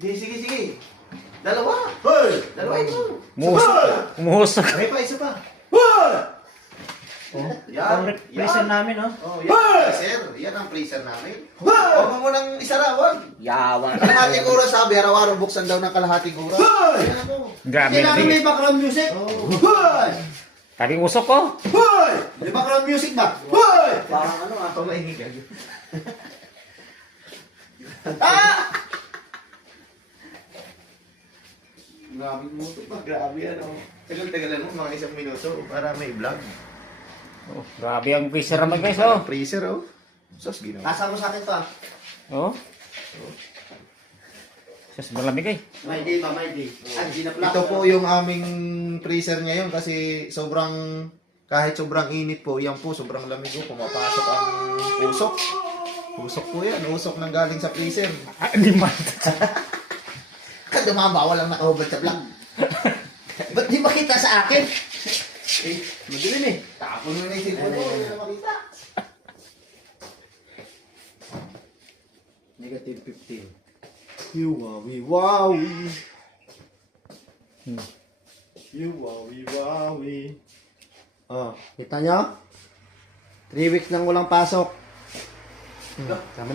Sige, sige, sige. Dalawa. Hoy! Dalawa ito. Umuhusok. May pa, isa pa. Hoy! Oh, Yan. freezer namin, oh. Oh, yan ang freezer. Yan ang freezer namin. Huwag mo nang isara, wag. Yawa. Kalahating oras sabi, araw-araw buksan daw ng kalahating oras. Hoy! Yan ako. Grabe. Hindi namin may background music. Hoy! Tabing usok ko. Hoy! May background music ba? Hoy! Parang ano, ako maingigag. Grabe mo ito pa. Grabe ano. Tagal-tagalan mo, mga 1 minuto para may vlog. Oh, grabe ang freezer naman, guys, oh. Freezer, oh. Sos, ginawa. Nasa mo sa akin to ah. Oh. Sus, malamig, eh. May day ba, may day. Ah, hindi na pala. Ito po yung aming freezer ngayon kasi kahit sobrang init po, yan po, sobrang lamig po, pumapasok ang usok. Usok po yan, usok nang galing sa freezer. Ah, hindi man. Dumaba, walang nakahubad sa vlog. Ba't di makita sa akin? Eh, madilim eh. Tapon mo na yung cellphone mo, hindi na makita. Negative 15. Wawi. Wawi. Oh, kita nyo? 3 weeks nang walang pasok.